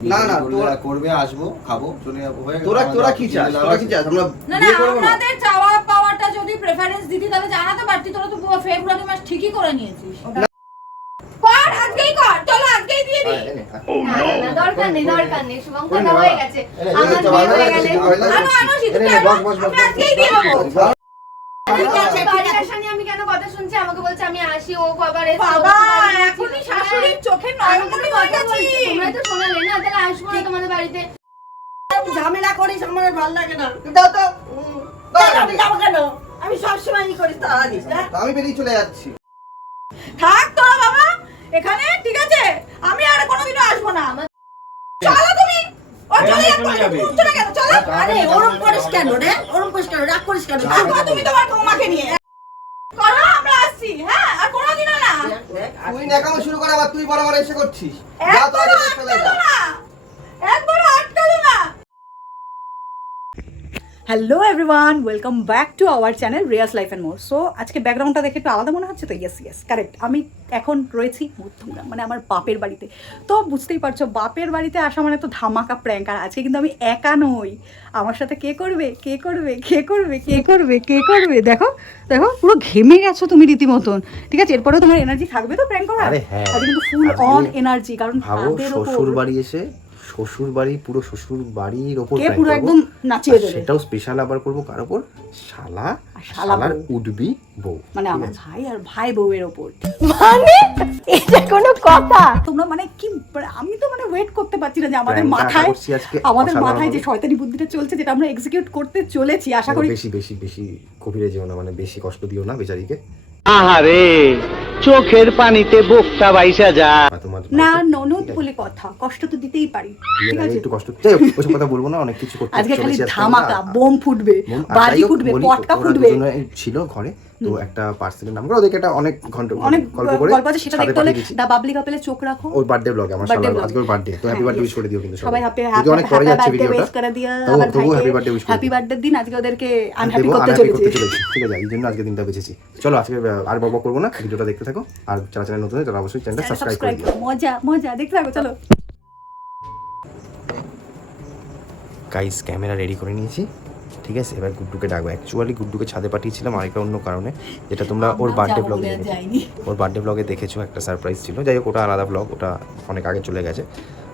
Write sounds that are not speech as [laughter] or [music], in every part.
না, না, তোরা- করবে আসব খাব চলে যাব তোরা তোরা কি চাস তোরা কি চাস আমরা না না না আমাদের চাওয়া পাওয়াটা যদি প্রেফারেন্স দিতি তাহলে জানাতে পারতি তোরা তো ফেব্রুয়ারি মাস ঠিকই করে নিয়েছিস কর আজকেই কর চলো আজকেই দিয়ে। না, না, দরকার নেই দরকার নেই শুভম করে হয়ে গেছে আমার বিয়ে হয়ে গেলে আনো আনো আমি আজকেই দিয়ে দেবো আমি কেন শুনছি আমাকে বলছে আমি আসি ও এসে বাবা এখনই শাশুড়ির চোখে আমি তো নয়নমণি হয়ে গেছি তোমরা তো শোনালে না তাহলে আসব না তোমাদের বাড়িতে। ঝামেলা করিস আমার ভালো লাগে না। দাও তো। দাও, কেন আমি যাব কেন? আমি সবসময় করিস দিস না আমি বেরিয়ে চলে যাচ্ছি। থাক তোরা বাবা এখানে ঠিক আছে? আমি আর কোনোদিনও আসব না। চলো তুমি। ও চলে হ্যাঁ, যাবে চলে যাবে। তুমি চলে গেল চলো। আরে ওরম করিস কেন রে? ওরম করিস কেন? রাগ করিস কেন? তুমি তোমার বৌমাকে নিয়ে। করো আসছি হ্যাঁ আর কোনোদিনও না। তুই শুরু করে আবার তুই বড় বড় এসে করছিস। যা তো একবারও আগে দেখ চলে যা আটকালো না একবারও আটকালো না hello everyone welcome back to our channel Riyas life and more so আজকে ব্যাকগ্রাউন্ডটা দেখে একটু আলাদা মনে হচ্ছে তো? ইয়েস ইয়েস কারেক্ট আমি এখন রয়েছি মধ্যমগ্রাম মানে আমার বাপের বাড়িতে। তো বুঝতেই পারছ বাপের বাড়িতে আসা মানে তো ধামাকা প্র্যাঙ্ক আর আজকে কিন্তু আমি একা নই। আমার সাথে কে করবে? কে করবে? কে করবে? কে করবে? কে করবে? দেখো দেখো পুরো ঘেমে গেছো তুমি রীতিমতন। ঠিক আছে এরপরেও তোমার এনার্জি থাকবে তো প্র্যাঙ্ক করার? আরে হ্যাঁ। আজকে কিন্তু ফুল অন এনার্জি কারণ শ্বশুর বাড়ি এসে শ্বশুর বাড়ি পুরো শ্বশুর বাড়ির ওপর কে পুরো একদম নাচিয়ে দেবে। সেটাও স্পেশাল আবার করব কার ওপর? শালা শালার। উডবি বউ মানে আমার ভাই আর ভাই বউয়ের ওপর। মানে? এটা কোনো কথা? তোমরা মানে কি আমি তো মানে ওয়েট করতে পারছি না যে আমাদের মাথায় আমাদের মাথায় যে শয়তানি বুদ্ধিটা চলছে যেটা আমরা এক্সিকিউট করতে চলেছি আশা করি বেশি বেশি বেশি গভীরে যেও না মানে বেশি কষ্ট দিও না বেচারিকে। আহারে চোখের পানিতে বোকটা বাইসা যা। না ননদ বলে কথা কষ্ট তো দিতেই পারি ঠিক আছে? একটু কষ্ট। যাই হোক, ওসব কথা বলব না অনেক কিছু করতে আজকে খালি ধামাকা বোম ফুটবে বাড়ি বাজি ফুটবে পটকা ফুটবে। ছিল ঘরে তো একটা পার্সেলের নাম করে ওদেরকে একটা অনেক ঘণ্টা অনেক গল্প করে গল্প আছে সেটা দেখতে হলে দা বাবলি কাপেলে চোখ রাখো। ওর বার্থডে ব্লগে আমার Birthday আজকে ওর বার্থডে তো হ্যাপি হ্যাঁ, বার্থডে উইশ করে দিও কিন্তু সবাই হ্যাপি যদি অনেক পরে যাচ্ছে হ্যাপি ভিডিওটা করে দিও আমার তবু happy birthday wish happy. Birthday দিন আজকে ওদেরকে আনহ্যাপি করতে চলেছি। ঠিক আছে এই জন্য আজকে দিনটা বেঁচেছি। চলো আজকে আর বক করব না ভিডিওটা দেখতে থাকো। আর যারা চ্যানেল নতুন তারা অবশ্যই চ্যানেলটা সাবস্ক্রাইব করে দিও। মজা মজা দেখতে থাকো চলো। গাইস ক্যামেরা রেডি করে নিয়েছি। ঠিক আছে? এবার গুড্ডুকে ডাকবো। অ্যাকচুয়ালি গুড্ডুকে ছাদে পাঠিয়েছিলাম আরেকটা অন্য কারণে যেটা তোমরা ওর বার্থডে ব্লগে বলে ওর বার্থডে ব্লগে দেখেছ একটা সারপ্রাইজ ছিল। যাই হোক ওটা আলাদা ব্লগ ওটা অনেক আগে চলে গেছে।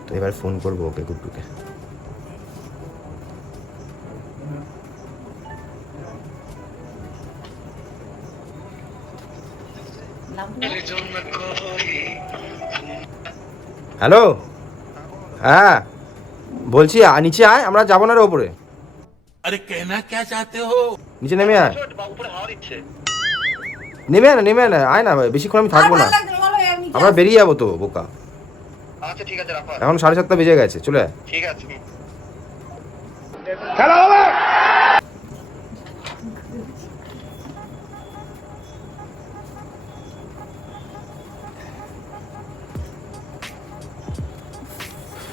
তো এবার ফোন করব ওকে গুড্ডুকে। হ্যালো হ্যাঁ বলছি নিচে আয় আমরা যাব না রে ওপরে আরে কেনা কে চাতে হো নিচে নেমে আয় নেমে আয় না নেমে না আয় না বেশিক্ষণ আমি থাকব না। আমরা বেরিয়ে যাব তো বোকা। আচ্ছা ঠিক আছে রাখো এখন সাড়ে সাতটা বেজে গেছে চলে ঠিক আছে খেলা হবে!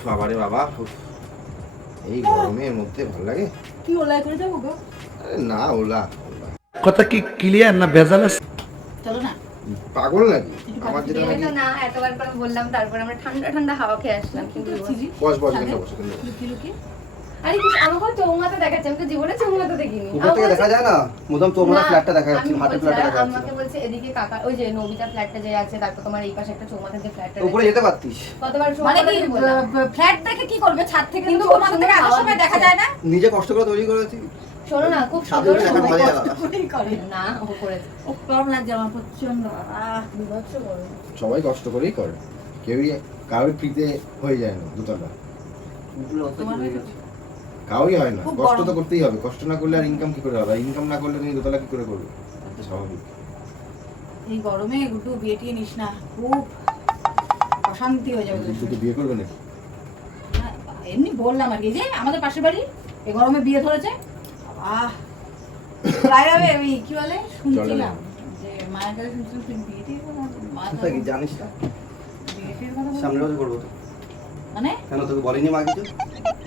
বাবা এই গরমের মধ্যে ভালো লাগে? কি ওলাই করে যাব গো না ওলা। কথা কি ক্লিয়ার না ভেজাল আছে? চলো না পাগল নাকি আমার যেটা নাকি না এতবার করে বললাম তারপর আমরা ঠান্ডা ঠান্ডা হাওয়া খেয়ে আসলাম কিন্তু বস বস কেন বস কেন বস। লুকি লুকি আরে কি আমাকে চৌমাথা দেখাচ্ছে আমি তো জীবনে চৌমাথা দেখিনি। উপর থেকে দেখা যায় না? মধ্যম তোমার ফ্ল্যাটটা দেখা যাচ্ছে আমি ফ্ল্যাটটা দেখা যাচ্ছে আমাকে বলছে এদিকে কাকা ওই যে নবিতা ফ্ল্যাটটা যে আছে তারপর তোমার এই পাশে একটা চৌমাথার যে ফ্ল্যাটটা উপরে যেতে পারতিস। কতবার মানে কি ফ্ল্যাট দেখে কি করবে? ছাদ থেকে কিন্তু কিন্তু ওর তোমাদের সঙ্গে থেকে আসার সময় দেখা যায় না? নিজে কষ্ট করে তৈরি করেছি। শোনো না খুব সুন্দর দেখার মজাই আলাদা করেই করে না ও করেছে। ও গরম লাগছে আমার প্রচণ্ড আহ বিভৎস গরম। সবাই কষ্ট করেই করে। কেউই কারোর ফ্রিতে হয়ে যায় না দুতলা। তোমার হয়ে কাউই হয় না। কষ্ট তো করতেই হবে। কষ্ট না করলে আর ইনকাম কি করে হবে? ইনকাম না করলে তুমি দোতলা কি করে করবে? স্বাভাবিক। এই গরমে গুড্ডু বিয়ে টিয়ে নিস না। খুব অশান্তি হয়ে যাবে শুধু বিয়ে করবে না, এমনি বললাম আর কি যে আমাদের পাশের বাড়ি এই গরমে বিয়ে ধরেছে। আহ আমি কি বলে? শুনছিলাম যে মায়ের কাছে শুনছিলাম তুই বিয়ে টিয়ে মা জানিস না। সামনে বছর করব তো। মানে? কেন তোকে বলেনি মা কিছু?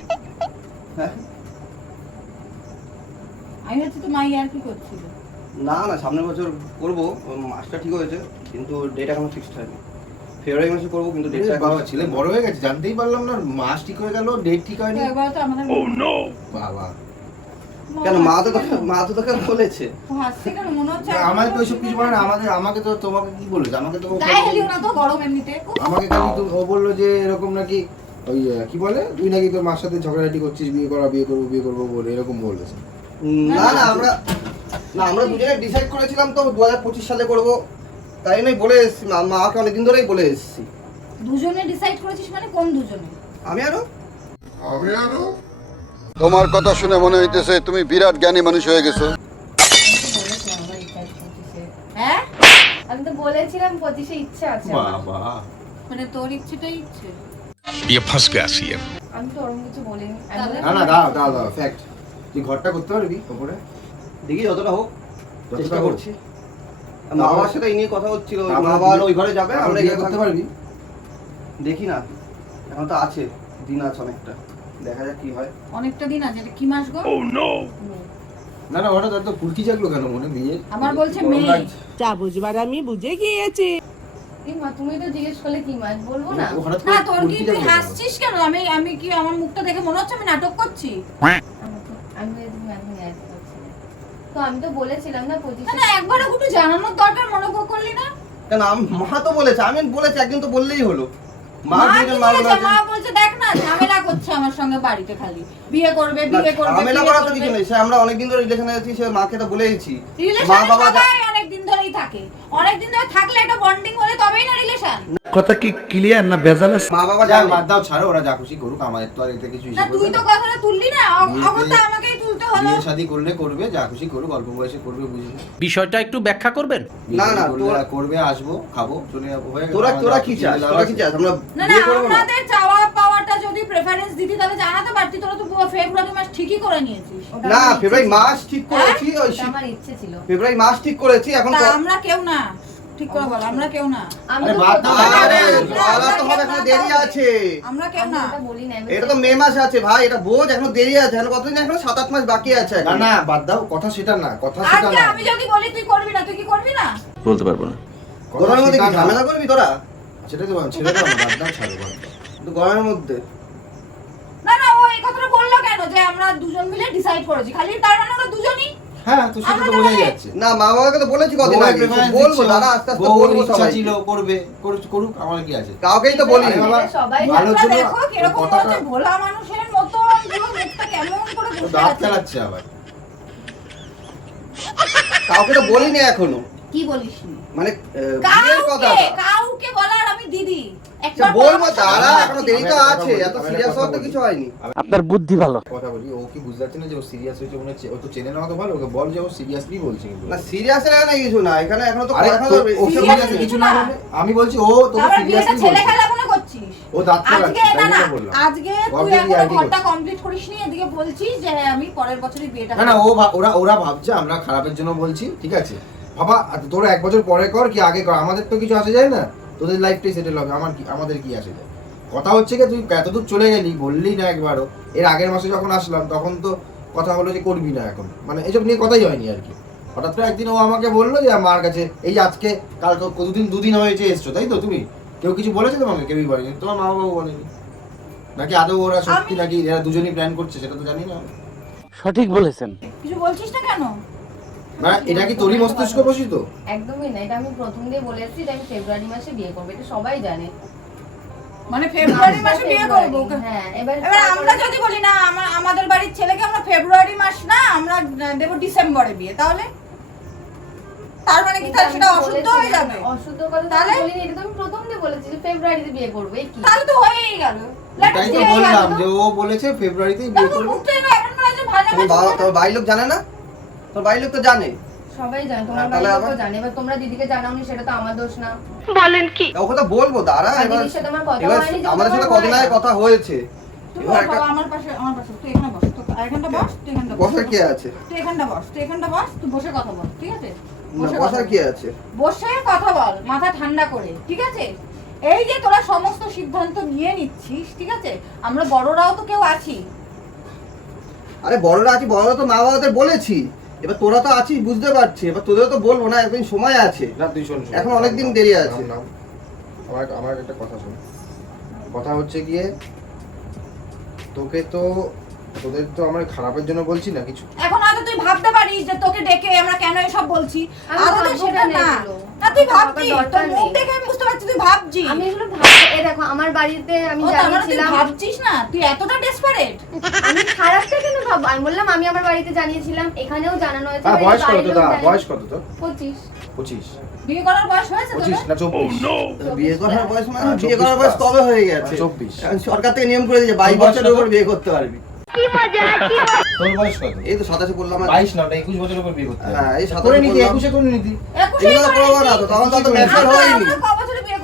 হ্যাঁ আমি হচ্ছে তো মাই আর কি করছিল। না না সামনের বছর করব মাসটা ঠিক হয়েছে কিন্তু ডেট এখনও ফিক্সড হয়নি। ফেব্রুয়ারি মাসে করব কিন্তু এ ডেটটা বাবা ছেলে বড় হয়ে গেছে জানতেই পারলাম না মাস ঠিক হয়ে গেল ডেট ঠিক হয়নি। একবার তো আমাদের বাবা। কেন মা তো মা তো তোকে বলেছে। মনে আমাদের তো ওইসব কিছু বলে না আমাদের আমাকে তো তোমাকে কি বলেছে? আমাকে তো ও গায়ে হেলিও না তো গরম এমনিতে। আমাকে খালি ও বলল যে এরকম নাকি ওই কি বলে? তুই নাকি তোর মার সাথে ঝগড়াঝাটি করছিস বিয়ে করা বিয়ে করব বিয়ে করব বলে এরকম বলেছে না না আমরা না আমরা দুজনে ডিসাইড করেছিলাম তো দু হাজার পঁচিশ সালে করব। তাই নয় বলে এসেছি মা- মাকে অনেকদিন ধরেই বলে এসেছি। দুজনে ডিসাইড করেছিস মানে কোন দুজনে? আমি আরও? তোমার কথা শুনে মনে হইতেছে তুমি বিরাট জ্ঞানী মানুষ হয়ে গেছো। হ্যাঁ? আমি তো বলেছিলাম পঁচিশে ইচ্ছা আছে বাবা। মানে তোর ইচ্ছেটাই ইচ্ছে। ये फंस गया सीएम আমি তো ওরকম কিছু বলিনি আমি বললাম, না না দাও দাও দাও ফ্যাক্ট তুই ঘরটা করতে পারবি ওপরে দেখি যতটা হোক যতটা চেষ্টা হোক। করছি মা বাবার সাথে এই নিয়ে কথা হচ্ছিল ওই তারপরে মা বাবার বিয়ে- ওই ঘরে যাবে তারপরে আমরা বিয়ে এখানে করতে থাকবো। পারবি দেখি না এখন তো আছে দিন আছে অনেকটা দেখা যাক কি হয় অনেকটা দিন আছে এটা কি মাস গো না না হঠাৎ এত ফুলকি জাগলো কেন মনে বিয়ে আমার বলছে গরম মেয়ে লাগছে। যা বুঝবার আমি বুঝে গিয়েছি এই মা তুমি তো জিজ্ঞেস করলে কি মাছ? বলব না। না তোর কি তুই হাসছিস কেন? আমি আমি কি আমার মুখটা দেখে মনে হচ্ছে আমি নাটক করছি? আমি তো আমি তো বলেছিলাম না না না একবারও একটু জানানোর দরকার মনে করলি না। কেন মা তো বলেছে আমি বলেছি একদিন তো বললেই হলো। মা মা কি দুজন মা বলেছে? বলেছে মা বলছে দেখ না ঝামেলা করছে আমার সঙ্গে বাড়িতে খালি। বিয়ে করবে বিয়ে করবে ঝামেলা করা তো কিছু নেই। সে আমরা অনেকদিন ধরে রিলেশনে আছি সে মাকে তো বলেইছি। মা বাবা যা- সবাই ধরেই থাকে। অনেকদিন ধরে থাকলে একটা বন্ডিং হলে তবেই না রিলেশন। কথা কি ক্লিয়ার না ভেজাল আছে? মা বাবা যা বাদ দাও ছাড়ো ওরা যা খুশি করুক আমাদের তো আর এতে কিছু না তুই তো কথাটা তুললি না অগত্যা আমাকেই তুলতে হলো। বিয়ে শাদি করলে করবে যা খুশি করুক অল্প বয়সে করবে বিষয়টা একটু ব্যাখ্যা করবেন? না, না, তোরা- করবে আসব খাব চলে যাব তোরা তোরা কি চাস? তোরা কি চাস? আমরা না না বিয়ে করব না। আমাদের চাওয়া পাওয়াটা যদি প্রেফারেন্স দিতি তাহলে জানাতে পারতি তোরা তো ফেব্রুয়ারি মাস ঠিকই করে নিয়েছিস। না ফেব্রুয়ারি মাস ঠিক করেছি ওই আমার ইচ্ছে ছিল। ফেব্রুয়ারি মাস ঠিক করেছি এখন আমরা কেউ না। ঠিক করে বল আমরা কেউ না। আরে বাদ দাও, আরে বলা তো এখনও দেরি আছে। আমরা কেউ না। ওটা বলি না আমি এটা তো মে মাস আছে ভাই এটা বোঝ এখনও দেরি আছে এখন কতদিন এখনও সাত আট মাস বাকি আছে না না বাদ দাও কথা সেটা না কথা সেটা না। আমি যদি বলি তুই করবি না তুই কি করবি না? বলতে পারব না। কথা মধ্যে কি না। ঝামেলা করবি তোরা? সেটাই তো বললাম, ছেড়ে দাও না, বাদ দাও ছাড়ো বাদ দাও। কিন্তু গরমের মধ্যে। না না ও এই কথাটা বলল কেন? যে আমরা দুজন মিলে ডিসাইড করেছি। খালি তার মানে আমরা দুজনই? হ্যাঁ তো সেটা তো তো বোঝাই যাচ্ছে। না মা বাবাকে তো বলেছি কদিন আগে বলব দাদা আস্তে আস্তে বলব সবাই ছিল করবে করুক- করুক আমার কি আছে? কাউকেই তো বলি সবাই ভালো ছিল, কথাটা- ভোলা মানুষের মতো মুখটা কেমন করে দাঁত চালাচ্ছে আবার। কাউকে তো বলিনি এখনও। কি বলিস মানে বিয়ের কথা কাউকে বলার আমি দিদি। একবার বলব দাঁড়া এখনও দেরি তো আছে এত সিরিয়াস হওয়ার তো কিছু হয়নি। আপনার বুদ্ধি ভালো। কথা বলি ও কি বুঝতে পারছে না যে ও সিরিয়াস হয়েছে মনে হচ্ছে? ও তো চেনে না অত ভালো ওকে বল যে ও সিরিয়াসলি বলছে কিন্তু। না সিরিয়াস এখানে কিছু না এখানে এখনও তো এখনও তো- তো- কিছু না। না। আমি বলছি ও বিয়েটা সিরিয়াসলি ছেলে খেলা মনে করছিস? ও দাঁত আজকে না না আজকে তুই এখনও ঘরটা। কমপ্লিট করিসনি এদিকে বলছিস যে আমি পরের বছরই বিয়েটা না না ও ওরা ওরা ভাবছে আমরা খারাপের জন্য বলছি ঠিক আছে? বাবা তোরা এক বছর পরে কর কি আগে কর। আমাদের তো কিছু আসে যায় না। তোদের লাইফটাই সেটেল হবে। আমার কি আমাদের কি আসে যায়? কথা হচ্ছে কি তুই এতদূর চলে গেলি বললি না একবারও। এর আগের মাসে যখন আসলাম তখন তো কথা হলো যে করবি না এখন। মানে এসব নিয়ে কথাই হয়নি আর কি। হঠাৎ করে একদিন ও আমাকে বলল যে আমার কাছে এই যে আজকে কাল ক- দুদিন দুদিন হয়েছে এসছো তাই তো তুমি? কেউ কিছু বলেছে তোমাকে? কেউই বলেনি। তোমার মা বাবাও বলেনি। নাকি আদৌ ওরা সত্যি নাকি এরা দুজনই প্ল্যান করছে সেটা তো জানি না। সঠিক বলেছেন। কিছু বলছিস না কেন? মানে এটা কি তোরই মস্তিষ্ক বসিত একদমই না এটা আমি প্রথম দিয়ে বলে এসেছি যে আমি ফেব্রুয়ারি মাসে বিয়ে করব এটা সবাই জানে। মানে ফেব্রুয়ারি মাসে বিয়ে করব হ্যাঁ এবার এবার আমরা যদি বলি না আমা- আমাদের বাড়ির ছেলেকে আমরা ফেব্রুয়ারি মাস না আমরা দেবো ডিসেম্বরে বিয়ে তাহলে? তার মানে কি? তাহলে সেটা অশুদ্ধ হয়ে যাবে। অশুদ্ধ কথা তাহলে? বলিনি এটা তো আমি প্রথম দিয়ে বলেছি যে ফেব্রুয়ারিতে বিয়ে করব এই কি? তাহলে তো হয়েই গেল। তাই তো হয়ে বললাম যে ও বলেছে ফেব্রুয়ারিতেই বিয়ে করবে। মনে তোর বাড়ির লোক জানে না? তোর বাড়ির লোক তো জানে। সবাই জানে তোমার হ্যাঁ, বাড়ির আবার? লোকও জানে। এবার তোমরা দিদিকে জানাওনি সেটা তো আমার দোষ না। ওকে তো বলব দাঁড়া এবার দিদির সাথে আমার কথা হয়নি যে আমাদের সাথে কদিন আগে কথা হয়েছে। আমার পাশে আমার পাশে তুই এখানে বস তো এখানটা বস তুই এখানটা বস। কি আছে? তুই এখানটা বস তুই এখানটা বস তুই বসে কথা বল ঠিক আছে? না, বসে কথা বসার বল। কি আছে? বসে কথা বল মাথা ঠান্ডা করে ঠিক আছে? এই যে তোরা সমস্ত সিদ্ধান্ত নিয়ে নিচ্ছিস ঠিক আছে? আমরা বড়রাও তো কেউ আছি। আরে বড়রা আছি বড়রা তো মা বাবাদের বলেছি। এবার তোরা তো আছিস বুঝতে পারছি এবার তোদের তো বলব না একদিন সময় আছে না তুই শোন শোন। এখন অনেকদিন দেরি আছে। নাম, নাম। আমার আমার একটা কথা শোন কথা হচ্ছে গিয়ে তোকে তো তোদের তো আমরা খারাপের জন্য বলছি না কিছু এখন হয়তো তুই ভাবতে পারিস যে তোকে ডেকে আমরা কেন এসব বলছি আমি ভাববো সেটা কেন না এগুলো? না তুই ভাবার তোর দরকার মুখ নেই। দেখে আমি বুঝতে পারছি তুই ভাবছিস আমি এগুলো ভাবছি এ দেখো আমার বাড়িতে আমি জানিয়েছিলাম ভাবছিস না? তুই এতটা ডেসপারেট আমি খারাপটা কেন ভাববো? আমি বললাম আমি আমার বাড়িতে জানিয়েছিলাম এখানেও জানানো হয়েছে হ্যাঁ বয়স কত তো। বয়স কত তোর? পঁচিশ। পঁচিশ। বিয়ে করার বয়স হয়েছে তোর না চব্বিশ? বিয়ে করার বয়স মানে হ্যাঁ, বিয়ে করার বয়স। কবে হয়ে গেছে। চব্বিশ। এখন সরকার থেকে নিয়ম করে দিয়েছে বাইশ তোর বয়স বছরের উপর বিয়ে করতে পারবি। তোর বয়স কত? এই তো সাতাশে করলাম আর- বাইশ না ওটা একুশ বছরের উপর বিয়ে করতে হ্যাঁ, এই সাতাশে করে নিতি করলাম। একুশে করে নিতি। না তো, তখন তো অত হয়নি।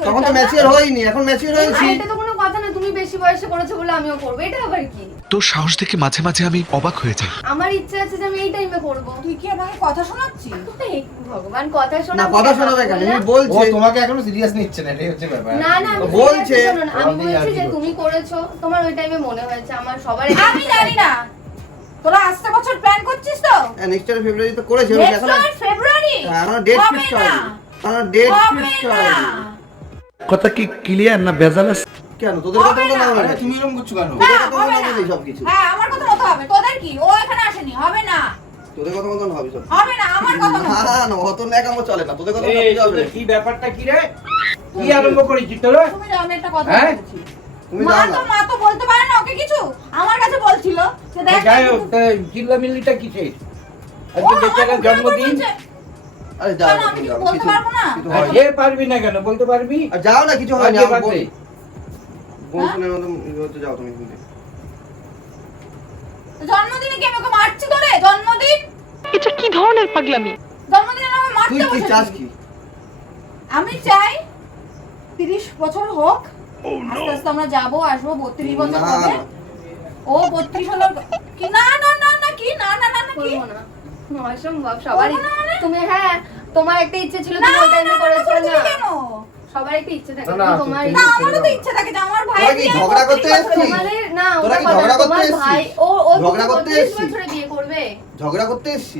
করেছিস তখন তো? ম্যাচিওর হয়নি এখন ম্যাচিওর হয়েছি। এটা তো কোনো কথা না তুমি বেশি বয়সে করেছ বলে আমিও করব এটা আবার কি? তোর সাহস দেখে মাঝে মাঝে আমি অবাক হয়ে যাই। আমার ইচ্ছে আছে যে আমি এই টাইমে করব তুই কি আমাকে কথা শোনাচ্ছিস? ভগবান কথা শোনা না শোনা কথা শোনাবে কেন তুমি ও তোমাকে এখনও সিরিয়াস নিচ্ছে না এটাই হচ্ছে ব্যাপার। না না আমি বলছে, আমি বলছি যে তুমি করেছ তোমার ওই টাইমে মনে হয়েছে আমার সবার আমি জানি না। তোরা আসতে বছর প্ল্যান করছিস তো? নেক্সট ইয়ার ফেব্রুয়ারি তো করেছে নেক্সট এখন ফেব্রুয়ারি এখন ডেট ফিক্স। হয়নি এখন ডেট ফিক্স। হয়নি কথা কি ক্লিয়ার না ভেজাল আছে? কেন? তোদের কথা হবে তো না। না আরে তুমি এরকম করছ কেন? তোদের কথা হবে না। হবে সবকিছু। হ্যাঁ আমার কথা মতো হবে। তোদের কি? ও এখানে আসেনি। হবে না। তোদের কথা মতন হবে সব হবে না আমার কথা মতো না না অত ন্যাকামো চলে না। তোদের কথা মতন হবে কি ব্যাপারটা কি রে? কি আরম্ভ করেছিস তোরা? তুমি যাও আমি একটা কথা হ্যাঁ? বলছি। তুমি মা তো মা তো বলতে পারে না ওকে কিছু। আমার কাছে বলছিল যে দেখ যাই হোক চিল্লামিল্লিটা কিসের? ও আজকে জন্মদিন। আরে যাও না আমি তুমি কি যাও বলতে পারব না? কিছু আর হয়নি। এ পারবি না কেন বলতে পারবি? আর যাও না কিছু হয়নি আজকে আমার বাদ বোন দে। বোন শুনে মতন যাও তুমি শুনে। জন্মদিনে কি আমি মারছি করে? জন্মদিন? এটা কি ধরনের পাগলামি? জন্মদিনে আমি মারতে তুই কি চাস কি? আমি চাই তিরিশ বছর হোক আস্তে আস্তে আমরা যাব আসব বত্রিশ বছর হবে। ও বত্রিশ হলো কি? না না না না কি? না না না না কি? না। অসম্ভব সবারই? তুমি হ্যাঁ তোমার একটা ইচ্ছে ছিল তুমি ওই টাইমে করেছ না কেন? সবার একটা ইচ্ছে থাকে না, না, তোমার না আমারও তো ইচ্ছে থাকে যে আমার ভাই কি ঝগড়া করতে এসছিস? তোমাদের না তোরা কি ঝগড়া করতে তোমার ভাই ও ও ঝগড়া করতে 32 বছরে বিয়ে করবে। ঝগড়া করতে এসছি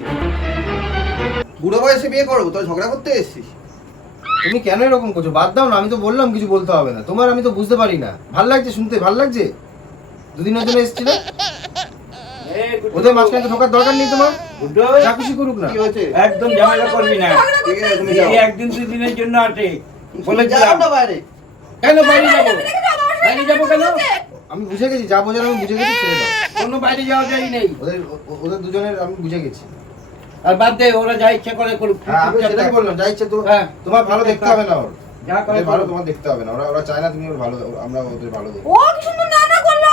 বুড়ো বয়সে বিয়ে করব তোর ঝগড়া করতে এসছিস? তুমি কেন এরকম করছ? বাদ দাও না আমি তো বললাম কিছু বলতে হবে না। তোমার আমি তো বুঝতে পারি না। ভালো লাগছে শুনতে? ভালো লাগছে? দুদিনের জন্য এসেছিলে? ওদের মাঝখানে তো ঢোকার দরকার নেই তোমার? যা খুশি করুক না। একদম ঝামেলা করবি না। একদিন দুই দিনের জন্য আছে বলে যাও না বাইরে? কেন বাইরে যাব? বাইরে যাব কেন? আমি বুঝে গেছি যা বোঝার আমি বুঝে গেছি ছেড়ে দাও। কোনো বাইরে যাওয়া যায় নেই। ওদের ওদের দুজনের আমি বুঝে গেছি। আর বাদ দে ওরা যা ইচ্ছা করে করুক। হ্যাঁ আমি সেটাই বললাম যা ইচ্ছে তো হ্যাঁ। তোমার ভালো দেখতে হবে না ওর। যা করে ভালো তোমার দেখতে হবে না ওরা ওরা চায় না তুমি ওর ভালো আমরা ওদের ভালো দেখি ও কি সুন্দর না না করল।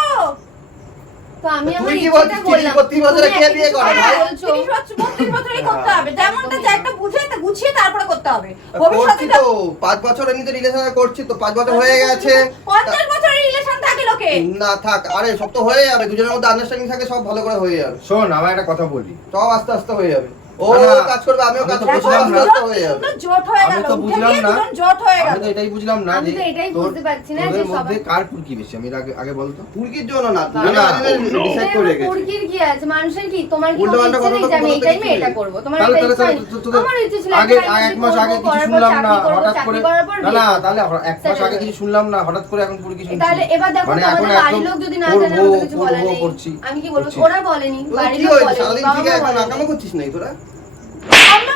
তো আমি আমার কি ইচ্ছেটা বলছিস? করলাম। তিরিশ বছরে তুমি কে বিয়ে করে, ভাই? বলছো। তিরিশ বছর বত্রিশ বছরই করতে হবে। যেমনটা একদমই বুঝে একটা গুছিয়ে তারপরে করতে হবে। করছি ভবিষ্যতে তো পাঁচ বছর এমনিতে রিলেশন করছি তো পাঁচ বছর হয়ে গেছে। পঞ্চাশ বছরের রিলেশন থাকে লোকে। না থাক আরে সব তো হয়ে যাবে। দুজনের মধ্যে আন্ডারস্ট্যান্ডিং থাকে সব ভালো করে হয়ে যাবে। শোন আমার একটা কথা বলি। সব আস্তে আস্তে হয়ে যাবে। ও কাজ করবে আমিও কাজ না। হয়ে যাবে। সুন্দর জোট হয়ে আমি তো বুঝলাম না। জোট হয়ে আমি তো এটাই বুঝলাম না আমি তো এটাই বুঝতে পারছি না যে সবাই- কার ফুলকি বেশি? আমি এর আগে আগে বলতো পুরকির জন্য না না, না, ডিসাইড করে রেখেছি মুরগির কি আছে? মানুষের কি? তোমার কি উল্টো কোনো পাল্টা ইচ্ছে নেই যে আমি এই টাইমে এটা নেই। তোমার তাহলে এটা তাহলে নেই? আমার ইচ্ছে ছিল আগে এক মাস আগে কিছু শুনলাম না হঠাৎ করে পর না না তাহলে এক মাস আগে কিছু শুনলাম না হঠাৎ করে এখন পুরো কিছু তাহলে এবার দেখো মানে তোমাদের বাড়ির লোক যদি না জানে আমাকে কিছু বলে নেই। করছি, আমি কি বলব? ওরা বলেনি বাড়ির লোক হয়েছে সারাদিন ঠিক মা এখন করছিস নাই তোরা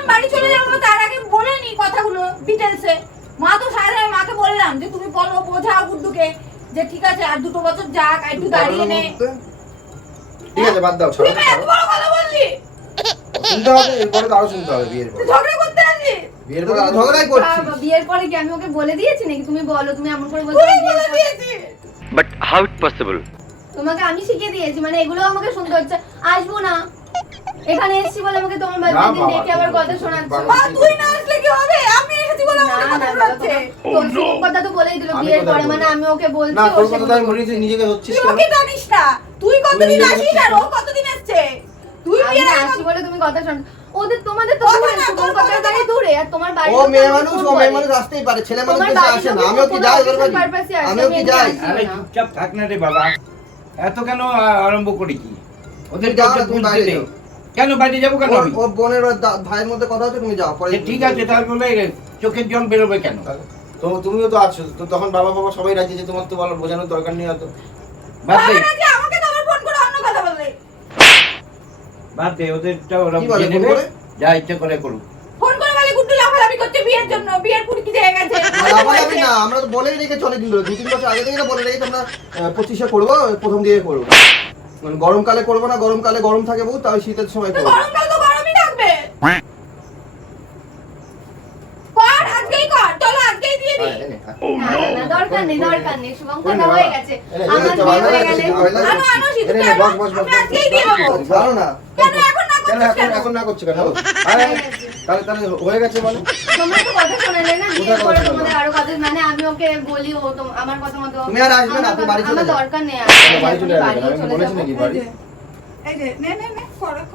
বাড়ি চলে যাব তার আগে বলে নি কথাগুলো ডিটেলসে মা তো সারা মাকে বললাম যে তুমি বলো বোঝাও গুড্ডুকে যে ঠিক আছে আর দুটো বছর যাক একটু দাঁড়িয়ে নে। ঠিক আছে বাদ দাও ছাড়ো, এত বড় কথা বললি। শুনতে হবে এরপরে তো আরও শুনতে হবে বিয়ের পরে। ঝগড়া করতে আসলি বিয়ের পরে আরো- ঝগড়াই করছিস বাবা, বিয়ের পরে কি আমি ওকে বলে দিয়েছি নাকি? তুমি বলো তুমি এমন করে বলছো আমি বলে দিয়েছিস বাট হাউ ইট পসিবল তোমাকে আমি শিখিয়ে দিয়েছি মানে এগুলো আমাকে শুনতে হচ্ছে। আসব না। এখানে এসেছি বলে আমাকে তোমার বাড়িতে দিন ডেকে আবার কথা শোনাচ্ছ। মা তুই না আসলে কি হবে? আমি এসেছি বলে আমাকে কথা শোনাচ্ছে। তোর কথা তো বলেই দিল বিয়ের পরে মানে আমি ওকে বলছি না তোর কথা আমি। মনে নিজেকে ধরছিস তুই কেন? ওকে জানিস না। তুই কতদিন আসিস আর ও কতদিন এসছে? তুই বিয়ের আগে আসছি বলে তুমি কথা শোন। ওদের তোমাদের তো কথা দূরে, না, তোর কথা বাড়ি দূরে আর তোমার বাড়ি ও মেয়ে মানুষ ও মেয়ে মানুষ আসতেই পারে ছেলে মানুষ বাড়ির আসে না আমিও কি যাই ওদের বাড়ি আমিও কি যাই? আরে চুপচাপ থাক না রে বাবা। এত কেন আরম্ভ করি কি? ওদের যাও কাছে না, তুমি বাইরে যাও। কেন বাইরে যাব কেন আমি? ওর বোনের ভাইয়ের মধ্যে কথা হচ্ছে তুমি যাও পরে ঠিক আছে তাহলে চোখের জল বেরোবে কেন? তো তুমিও তো আছো তো তখন বাবা বাবা সবাই রাজি যে তোমার তো বলার বোঝানোর দরকার নেই অত বাদ দে। আমাকে তো আবার ফোন করে অন্য কথা বললে। বাদ দে ওদেরটা ওরা বুঝে নেবে যা ইচ্ছা করে করুক। ফোন করে বলে গুড্ডু লাফালাফি করছে বিয়ের জন্য বিয়ের পুরকি দিয়ে গেছে। লাফালাফি না আমরা তো বলেই রেখেছি অনেকদিন ধরে দু তিন বছর আগে থেকে বলে রেখেছি আমরা পঁচিশে করব প্রথম দিকে করব। মানে গরমকালে করব না গরমকালে গরম থাকে বহু তাই শীতের সময় করব। গরমকাল তো গরমই থাকবে। কর আজকেই কর চলো আজকেই দিয়ে দিই। হ্যাঁ, হ্যাঁ। না, না, দরকার নেই দরকার নেই শুভম করে কথা নে, হয়ে গেছে। আমার বিয়ে হয়ে গেলে। আজকেই দিয়ে দেবো। না কেন এখন না এখন কেন? এখন না করছে কেন? আরে তাহলে তাহলে হয়ে গেছে বলে। তোমরা তো কথা শোনালে না বিয়ে করে তোমাদের আরও কথা মানে আমি ওকে বলি ও তো আমার কথা মতো তুমি আর আসবে না, তুমি বাড়ি চলে আমার যাও। দরকার নেই তাহলে বাড়ি চলে বলেছি নাকি বাড়ি? এই যে নে নে নে কর আর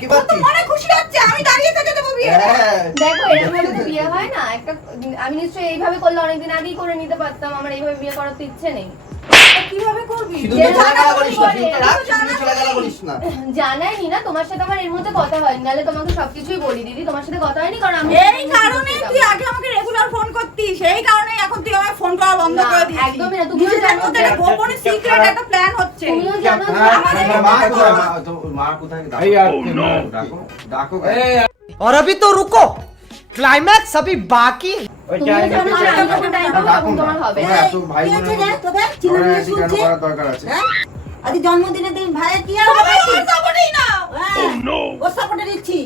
কি মনে খুশি হচ্ছে আমি দাঁড়িয়ে থেকে দেবো বিয়ে। হ্যাঁ। দেখো এরকম ভাবে তো বিয়ে হয় না। একটা আমি নিশ্চয়ই এইভাবে করলে অনেকদিন আগেই করে নিতে পারতাম আমার এইভাবে বিয়ে করার তো ইচ্ছে নেই। কিভাবে করবি শুধু যে চলে গেলা জানা বলিস না করে, শুধু রাখ শুধু চলে গেলা বলিস না জানাইনি না তোমার সাথে আমার এর মধ্যে কথা হয়নি নাহলে তোমাকে সবকিছুই বলি দিদি তোমার সাথে কথা হয়নি কারণ আমি এই কারণে তুই আগে আমাকে রেগুলার ফোন করতিস সেই কারণে এখন তুই আমায় ফোন করা বন্ধ না, করে দিয়েছিস একদমই না, তুমিও নিজেদের জানো মধ্যে যে- একটা গোপনে সিক্রেট একটা প্ল্যান হচ্ছে তুমিও জানো যে হ্যাঁ, আমাদের হ্যাঁ, মা হ্যাঁ, কোথায় মা তো মা কোথায় এই আর ডাকো কি, না। ডাকো ডাকো এই, और अभी तो रुको क्लाइमैक्स अभी बाकी হ্যাঁ আজ জন্মদিনের দিন ভাইয়ের কি আর হবে সাপোর্টই না ও সাপোর্টে দিচ্ছি।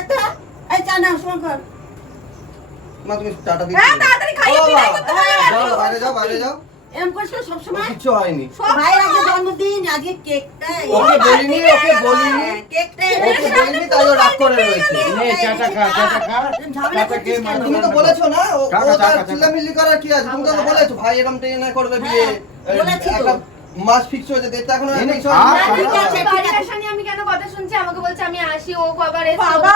একটা এই চানা শঙ্কর মা তুমি টাটা দিচ্ছি। হ্যাঁ তাড়াতাড়ি খাইয়ে বাইরে যাও বাইরে যাও। এরকম করিস না সবসময়? কিচ্ছু হয়নি। ভাইয়ের আজকে জন্মদিন আজকে কেকটা ওকে বলিনি ওকে বলিনি। কেকটা ওকে বলিনি তাই ও রাগ করে রয়েছে। নে, চাটা খা, চাটা খা। ঝামেলা চাটা খেয়ে করছিস কেন? তুমি তো বলেছ না ও তার চিল্লামিল্লি করার কি আছে? তুমি তো বলেছ ভাই এরকম ট্রেনে করবে বিয়ে হ্যাঁ, বলেছি তো। মাস ফিক্স হয়েছে ডেটটা এখনও হয়নি। ঠিক আছে, ঠিক আছে। আমি কেন কথা শুনছি? আমাকে বলছে আমি আসি ও কবার এসে বাবা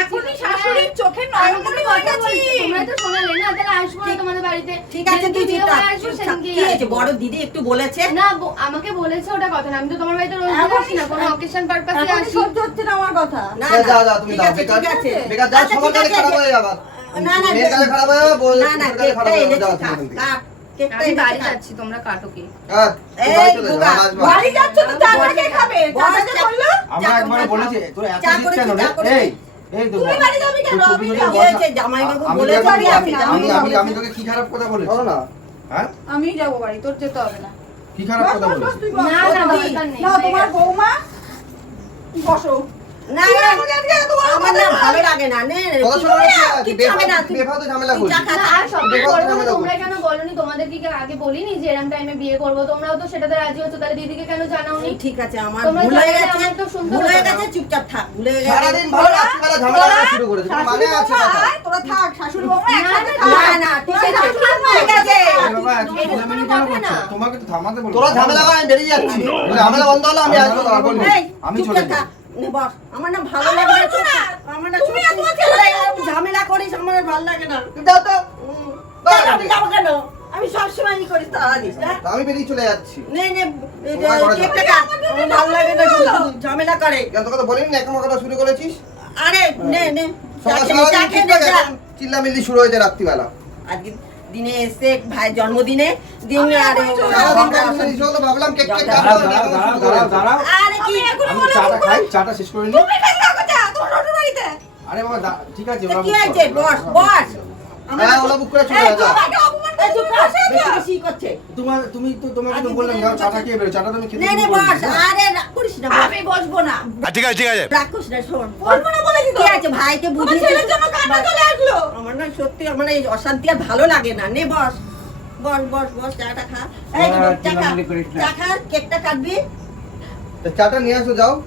এখনই শাশুড়ির চোখে গেছি বলছি, তোমরা তো শোনালে না তাহলে আসব না তোমাদের বাড়িতে। ঠিক আছে তুই আসব চুপ কি হয়েছে? বড় দিদি একটু বলেছে? না আমাকে বলেছে ওটা কথা না আমি তো তোমার বাড়িতে রোজ আসি না কোনো অকেশন পারপাসে আসি। সহ্য হচ্ছে না আমার কথা। না যা, যা, তুমি ঠিক দাও, আছে, ঠিক আছে। বেকার যা, আচ্ছা, সবার ঠিক আছে, খারাপ হয়ে যাবে। না, না, মেয়ের গালে খারাপ হয়ে যাবে, বউ- না, না, খারাপ হয়ে যাবে, এনেছি, যাও, থাক, তুমি থাক। কেকটা আমি বাড়ি যাচ্ছি তোমরা কাটো কি তুমি এই, বাড়ি চলে যাও, বোকা, আর আসবা না। বাড়ি যাচ্ছ তো চা কে খাবে? চা যে চা- আমরা একবার বলেছি তোর এত চা জিদ করেছি, কেন রে? এই এই তো তুমি বাড়ি যাবি কেন? আমি চব্বিশ তো ঘণ্টা হয়েছে, বসা- জামাইবাবু আমি বলেছে, আমি আমি যাব। আমি আমি আমি তোকে কি খারাপ কথা বলেছি চলো না। হ্যাঁ আমি যাব বাড়ি তোর যেতে হবে না কি খারাপ কথা বলেছি না, না, না তোমার বৌমা বসো ঠিক আছে আমার চুপচাপ থাক ভুল? তোরা থাক শাশুড়ি। তোমাকে তো থামাতে তোরা ঝামেলা আমি বেরিয়ে যাচ্ছি। ঝামেলা বন্ধ হলো আমি আসব আমি চলে যাই। থাক। নে বস, আমার না ভালো লাগে না আমার না। সত্যি ঝামেলা করিস আমার ভালো লাগে না। যাও তো। আমি যাব কেন? আমি সবসময় ই করিস তাড়া দিস আমি বেরিয়ে চলে যাচ্ছি। নে নে এই যে ওরা করে কেকটা কাট আমার ভালো লাগে না ঝামেলা করে। কেন বলিনি না একা কথা শুরু করেছিস? আরে নে। এখন। চিল্লামিল্লি শুরু হয়েছে রাত্রিবেলা। আজকে দিনে এসে ভাই জন্মদিনে দিন আর চাটা খাই চাটা শেষ করে আরে বাবা ঠিক আছে ওরা কি বুক বস বস। ঠিক আছে আছে। ভাইকে আমার না সত্যি আমার এই অশান্তি আর ভালো লাগে না। নে বস। বস বস বস চাটা খা। এই হ্যাঁ। চা খা কেকটা কাটবি? চাটা নিয়ে আসো যাও।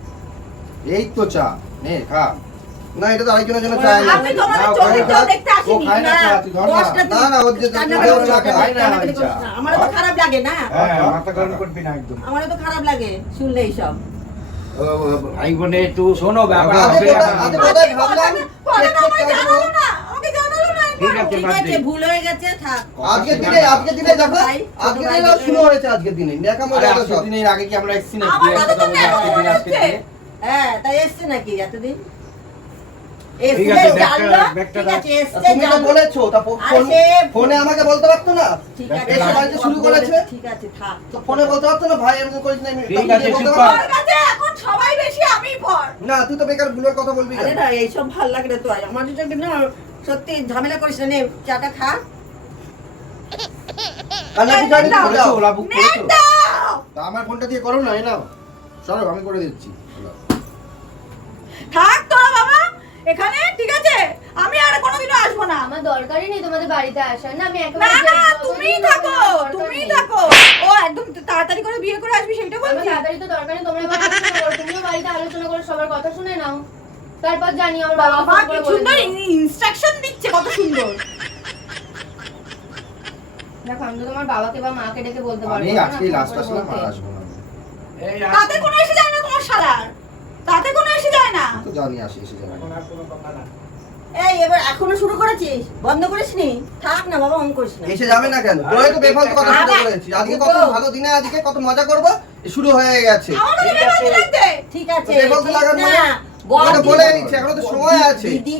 এই তো চা। নে খা। না এটা তো আরেকজনের জন্য চাই। না আমি তোমাদের না, চোখে দেখতে আসিনি না ধর না। না ওর যে- না। আমারও তো খারাপ লাগে না। হ্যাঁ মাথা গরম করবি না একদম। আমারও তো খারাপ লাগে শুনলে এইসব। ভাই বোনে একটু শোনো ব্যাপার ঠিক আছে বাদ দে। ভুল হয়ে গেছে থাক। আজকে দিনে আজকে দিনে দেখো আজকে দিনে শুরু হয়েছে আজকের দিনে দেখা আরে সব? দিনের আগে কি আমরা এসেছি না আমার দিনে? হ্যাঁ তাই এসছে নাকি এতদিন? ফোন- সে- ফোনে আমাকে বলতে পারতো না? ঠিক আছে, এসে বাড়িতে শুরু করেছে? ঠিক আছে, থাক। তো ফোনে বলতে পারতো না? ভাই এরকম করিস না ঠিক তখন আছে, গিয়ে বলতে চুপ পারতো? কর। ওর কাছে এখন সবাই বেশি আমি পর না তুই তো বেকারগুলোর কথা বলবি না এইসব ভালো লাগে না তো। আমার যেটা না সত্যি ঝামেলা করিস না নে চাটা খা। আমার ফোনটা দিয়ে করো না এই নাও। সরো আমি করে দিচ্ছি। থাক তোরা এখানে? ঠিক আছে? আমি আর কোনোদিনও আসব না। আমার দরকারই নেই তোমাদের বাড়িতে আসার। না আমি না একেবারে না যেতে- তুমি থাকো তুমি থাকো। ও একদম তাড়াতাড়ি করে বিয়ে করে আসবি সেটা বলছি। তাড়াতাড়ি তো দরকার নেই তোমরা করো তুমিও বাড়িতে আলোচনা করে সবার কথা শুনে নাও। তারপর জানি আমার বাবা ফোন কি সুন্দর ইনস্ট্রাকশন দিচ্ছে কত সুন্দর। দেখো আমি তো তোমার বাবাকে বা মাকে ডেকে বলতে পারব আমি না, ফোন লাস্ট করে আসলাম আর আসব না। এই তাতে কোনো এসে যায় না তোমার শালার। তাতে কোনো এসে যায় না। তো জানি আসি এসে কথা না। এই এবার এখনও শুরু করেছিস? বন্ধ করিস নি থাক না বাবা অন করিস না। এসে যাবে না কেন? তোরা তো বেফালতু কথা শুরু করেছিস আজকে কত ভালো দিনে আজকে কত মজা করব শুরু হয়ে গেছে। ঠিক আছে। বেফালতু লাগার না। ওটা দিদি- আছে। দিদি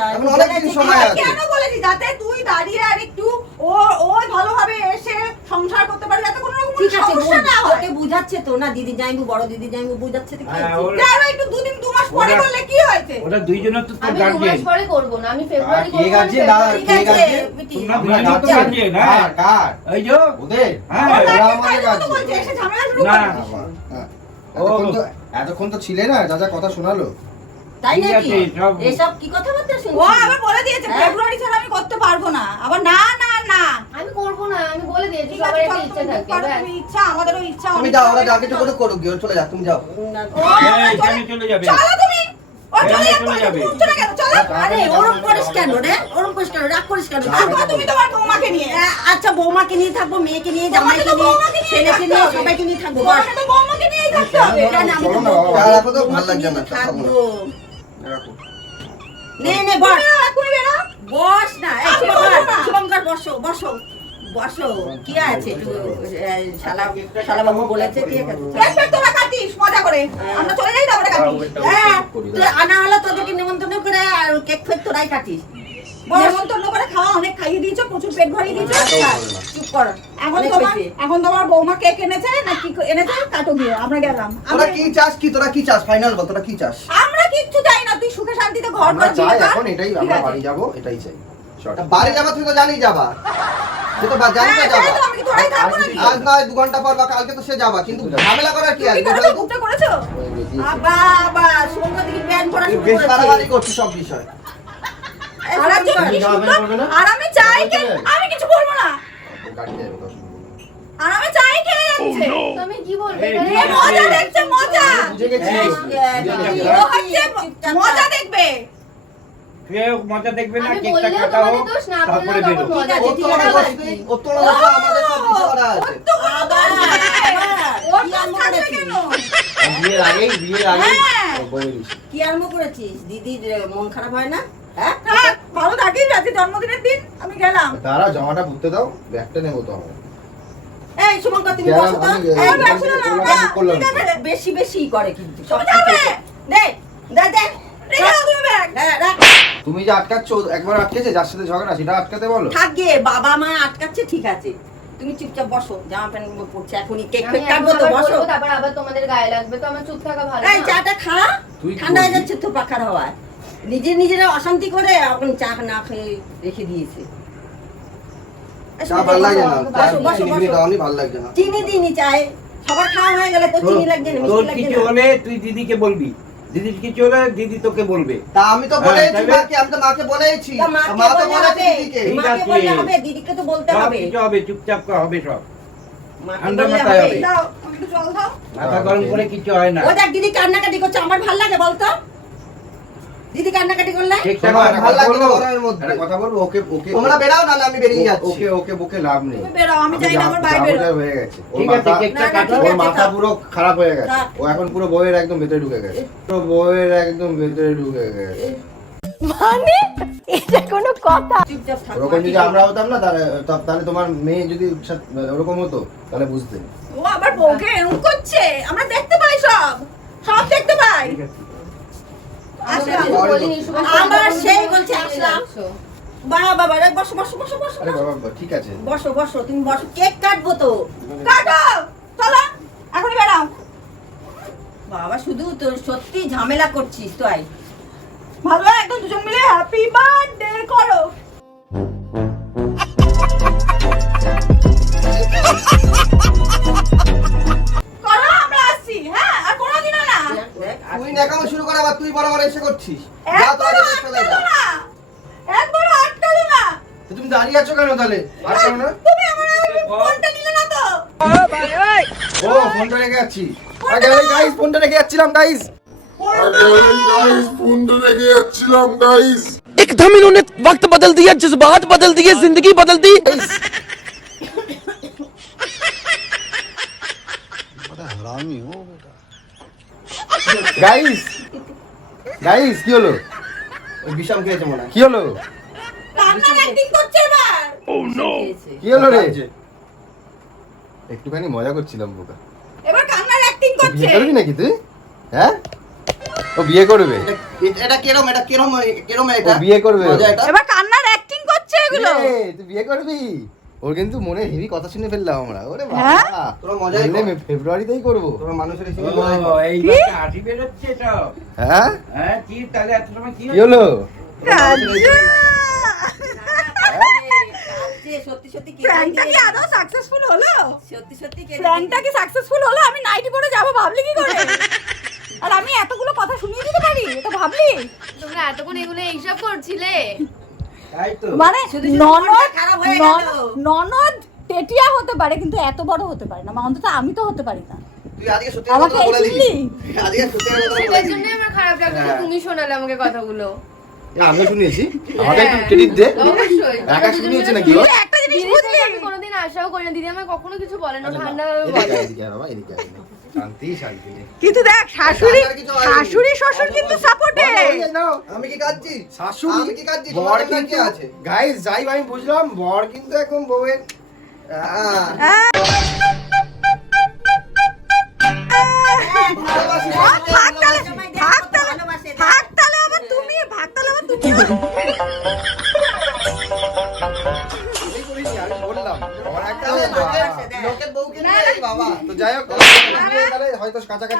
আছে। কেন বলেছি? যাতে তুই দাঁড়িয়ে আর একটু ও ওই ভালোভাবে এসে সংসার করতে পারে যাতে কোনো রকম সমস্যা না হয়। ওকে বুঝাচ্ছে তো না দিদি জামাইবু বড় দিদি জামাইবু বুঝাচ্ছে তো কি হ্যাঁ, একটু দুদিন দু মাস পরে করলে কি হয়েছে? ওরা দুইজনের তো তোর আমি দু মাস পরে করব না আমি ফেব্রুয়ারি করব আমি গার্জিয়ান? ঠিক আছে তোমরা আমরা তো। গার্জিয়ান হ্যাঁ। কার এই যে ওদের? হ্যাঁ ওরা আমাদের বলছি, এসে ঝামেলা শুরু করে। বাবা, হ্যাঁ। এতক্ষণ তো ছিলে না যা যা কথা শোনালো। তাই নাকি? এসব কি কথাবার্তা ও আবার বলে দিয়েছে হ্যাঁ? ফেব্রুয়ারি ছাড়া আমি করতে পারব না। আবার না না না। আমি করব না আমি বলে দিয়েছি সবার একটা ইচ্ছা তুমি থাকে তুমি ইচ্ছা আমাদেরও ইচ্ছা তুমি যাও ওরা যা কিছু করে করুক গিয়ে চলে যাও তুমি যাও। না, চলে- যাবে। চলো তুমি ও চলে কেন চলে যাবে? আরে ওরম করিস কেন রে? ওরম করিস কেন? রাগ করিস কেন? তুমি তোমার বৌমাকে নিয়ে। আচ্ছা বৌমাকে নিয়ে থাকব মেয়েকে নিয়ে জামাইকে নিয়ে ছেলেকে নিয়ে সবাইকে নিয়ে থাকব বস। বৌমাকে নিয়েই থাকতে হবে। থাকব। না। নে বস না। শুভঙ্কর বসো বসো। বসো কি আছে? শালা শালা বাবু বলেছে ঠিক আছে। কেক তোরা কাটিস মজা করে। আমরা চলে যাই তারপরে কাটিস। হ্যাঁ তুই আনা হলো তোদেরকে নেমন্তন্ন করে আর কেক ফেক তোরাই কাটিস। বস। নেমন্তন্ন করে খাওয়া অনেক খাইয়ে দিয়েছ প্রচুর পেট ভরিয়ে দিয়েছ। আচ্ছা, চুপ কর। এখন তোমার এখন তোমার বৌমা কেক এনেছে না কি এনেছে? কাটো গিয়ে আমরা গেলাম। তোরা আমরা কি চাস কি? তোরা কি চাস? ফাইনাল বল তোরা কি চাস? আমরা কিচ্ছু চাই না তুই সুখে শান্তিতে ঘর কর চাই এখন এটাই আমরা বাড়ি যাব এটাই চাই। বাড়ি যাবা তুই তো জানি যাবা। তো জানি তো? আজ নয় দু ঘণ্টা পর বা কালকে তো সে কিন্তু ঝামেলা করার কি আছে? বেশ বাড়াবাড়ি সব বিষয়। আর আমি চাই আমি কিছু বলব না। আর আমি চাই কে যাচ্ছে? কি বলব? এ দেখছে বুঝে গেছি মজা দেখবে। কেউ মজা দেখবে না কেকটা কাটা হোক তারপরে বেরো? বিয়ের বিয়ের হ্যাঁ। কি আরম্ভ করেছিস? দিদির মন খারাপ হয় না? হ্যাঁ? ভালো থাকিস আজকে জন্মদিনের দিন আমি গেলাম। দাঁড়া জামাটা বুঝতে দাও ব্যাগটা নেব তো আমার। এই শুভঙ্কর তুমি বসো তো। বেশি বেশি করে কিন্তু? দে দে দে। তুমি। হ্যাঁ। তুমি যে আটকাচ্ছ একবার আটকেছে যার সাথে ঝগড়া সেটা আটকাতে বলো। থাক বাবা মা আটকাচ্ছে ঠিক আছে। তুমি চুপচাপ বসো জামা প্যান্ট পড়ছে এখনই কেক ফেক কাটবো তো বসো। তারপর আবার তোমাদের গায়ে লাগবে তো আমার চুপ থাকা ভালো এই চাটা খা। তুই ঠান্ডা হয়ে যাচ্ছে তো পাখার হওয়ায়। নিজে নিজেরা অশান্তি করে এখন চা না খেয়ে রেখে দিয়েছে। চা ভালো লাগে না বসো, বসো, বসো, চিনি। দাওনি ভালো লাগছে না। চিনি দিনি চায় সবার খাওয়া হয়ে গেলে তো চিনি লাগছে না তোর মিষ্টি কিছু না। হলে তুই দিদিকে বলবি। দিদির কিছু হলে দিদি তোকে বলবে। তা আমি তো হ্যাঁ, বলেছি মাকে আমি তো মাকে বলেছি মা তো বলেছে হবে দিদিকে। মাকে। বললে হবে দিদিকে তো বলতে হবে। কিছু হবে চুপচাপ করে হবে সব। ঠান্ডা মাথায় হবে। মাথা গরম করে কিছু হয় না। ও দেখ দিদি কান্নাকাটি করছে আমার ভালো লাগে বলতো? দিদি কান্নাকাটি করলে? ভালো কথা না বলব? গরমের মধ্যে। কথা বলব ওকে ওকে তোমরা বেরাও নাহলে আমি বেরিয়ে যাচ্ছি। ওকে ওকে বুকে লাভ নেই। তুমি বেরাও, আমি চাই না আমার ভাই হয়ে গেছে। ঠিক আছে কেকটা না, না, কাটো। ওর মাথা পুরো খারাপ হয়ে গেছে। ও এখন পুরো বইয়ের একদম ভেতরে ঢুকে গেছে। পুরো বইয়ের একদম ভেতরে ঢুকে গেছে। চুপচাপ থাক ওরকম যদি আমরা হতাম না তাহলে তোমার মেয়ে যদি ওরকম হতো তাহলে বুঝতে ও বউকে এরম করছে? আমরা দেখতে পাই সব। সব দেখতে পাই ঠিক আছে আসলাম বলিনি, শুভ- আমার সেই বলছে আসলাম। বাবা বাবা রে, বসো বসো বসো বসো। আরে বাবা বাবা, ঠিক আছে। বসো বসো তুমি বসো। কেক কাটবো তো। কাটো! চলো এখনই বেরাও বাবা শুধু তো সত্যি ঝামেলা করছিস তো আই ভালো একদম দুজন মিলে হ্যাপি বার্থডে করো করো। [laughs] তুই ন্যাকামো শুরু করে আবার তুই বরাবর এসে করছিস যা তোরা একবারও যেতে চলে যা। আটকালো না একবারও আটকালো না তো তুমি দাঁড়িয়ে আছো কেন তাহলে আর কেন না তুমি আমার ফোনটা নিলে না তো ও ফোনটা রেখে যাচ্ছি আগে গাইস ফোনটা রেখে যাচ্ছিলাম গাইস एकदम इन्होंने वक्त बदल दिया जज्बात बदल दिए जिंदगी बदल दी গাইস গাইস কি হলো? ওই বিষম খেয়েছে মনে হয়। কি হলো? কান্নার অ্যাক্টিং করছে এবার। কি হলো রে? একটুখানি মজা করছিলাম বোকা। এবার কান্নার অ্যাক্টিং করছে বিয়ে করবি নাকি তুই? হ্যাঁ? ও বিয়ে করবে। এটা- কেরম এটা কেরম কেরম এটা? বিয়ে করবে। ও। মজা এটা? এবার কান্নার অ্যাক্টিং করছে এগুলো। তুই বিয়ে করবি? ওর কিন্তু মনে হেভি কথা শুনে ফেললাম আমরা। ওরে হ্যাঁ? বাবা তোরা মজাই বললে কর। মে- ফেব্রুয়ারিতেই করব। তোরা মানুষের কর। এই বাচ্চা হাঁটি বেরোচ্ছে তো। হ্যাঁ? হ্যাঁ কি তাহলে এত সময় কি হলো? সত্যি সত্যি কি আদৌ সাকসেসফুল হলো? সত্যি সত্যি প্ল্যানটা কি সাকসেসফুল হলো? আমি নাইটি পরে যাব ভাবলি কি করে? আর আমি এতগুলো কথা শুনিয়ে দিতে পারি? এটা ভাবলি? তোমরা এতক্ষণ এগুলো এইসব করছিলে? মানে ননদ হয়ে। ননদ- টেটিয়া হতে পারে কিন্তু এত বড় হতে পারে না। অন্তত আমি তো হতে পারি না। আমাকে আমার খারাপ লাগছে তুমি শোনালে আমাকে কথাগুলো। এ, শুনিয়েছি। আমাকে একটু ক্রেডিট দে। একা শুনিয়েছে নাকি একটা জিনিস বুঝলি? আমি কোনোদিন আশাও করি না দিদি আমাকে কখনো কিছু বলে না আচ্ছা, ঠান্ডা এদিকে বাবা, এদিকে শান্তি। কিন্তু দেখ শাশুড়ি। শাশুড়ি শ্বশুর কিন্তু সাপোর্টে আমি কি কাঁদছি? শাশুড়ি আমি কি কাঁদছি? বর কিন্তু কি আছে? গাইস যাই আমি বুঝলাম বর কিন্তু এখন বউয়ের বললাম লোকের বউকে বাবা। তো যাই হোক হয়তো কাছাকাছি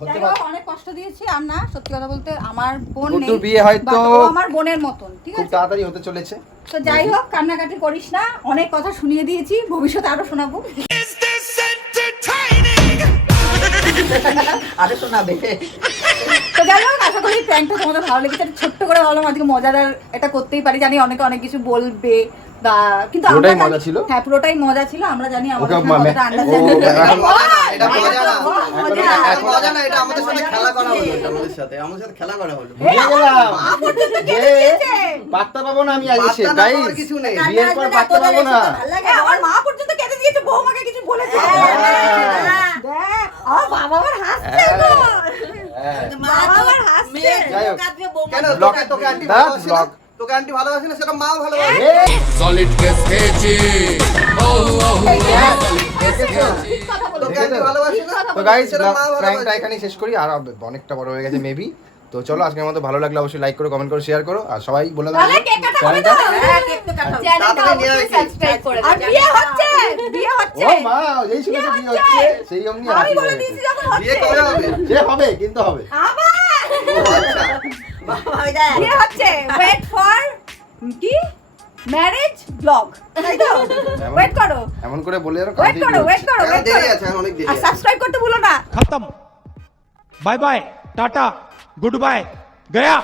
হতে পারে। অনেক কষ্ট দিয়েছি আর না সত্যি কথা বলতে আমার বোন নেই। বিয়ে হয়তো আমার বোনের মতন ঠিক খুব আছে? তাড়াতাড়ি হতে চলেছে। তো যাই হোক কান্নাকাটি করিস না অনেক কথা শুনিয়ে দিয়েছি ভবিষ্যতে আরও শোনাবো। [laughs] আরে শোনাবে। তো যাই হোক আশা করি প্র্যাঙ্কটা তোমাদের ভালো লেগেছে ছোট্ট করে ভাবলাম আজকে মজাদার এটা করতেই পারি জানি অনেকে অনেক কিছু বলবে। কিন্তু আমরা পুরোটাই মজা ছিল? হ্যাঁ পুরোটাই মজা ছিল আমরা জানি আমাদের মা- understanding এখন- এটা মজা না, এটা মজা না। এটা মজা না, এটা আমাদের সাথে খেলা করা হলো এটা আমাদের সাথে আমাদের সাথে খেলা করা হলো। গেলাম। পাত্তা পাবো না আমি এসে পাত্তা গাইস কিছু নেই। বিয়ের পর পাত্তা পাবো না। হ্যাঁ, আমার মা পর্যন্ত কেঁদে দিয়েছে বৌমাকে কিছু বলেছে। হ্যাঁ। দেখ, আমার হাসছে হ্যাঁ। গো। হ্যাঁ। বাবা হাসছে। কেন তোকে তোকে আন্টি দাঁত ভালোবাসে না তোকে আন্টি ভালোবাসে। না সেটা ভালোবাসে তো গাইস মা প্র্যাঙ্কটা ভালোবাসে। এখানেই শেষ করি আর অনেকটা বড় হয়ে গেছে মেবি তো চলো আজকের মতো ভালো লাগলে অবশ্যই লাইক করো কমেন্ট করো শেয়ার করো আর সবাই বলে দাও হচ্ছে সেই অমনি হয়ে হবে? কিন্তু হবে। বিয়ে হচ্ছে ওয়েট ফর কি? ম্যারেজ ব্লগ ওয়েট করো। এমন করে বলে আর ওয়েট করো ওয়েট করো ওয়েট করো। সাবস্ক্রাইব করতে ভুলো না। খতম। Bye bye tata good bye Gaya.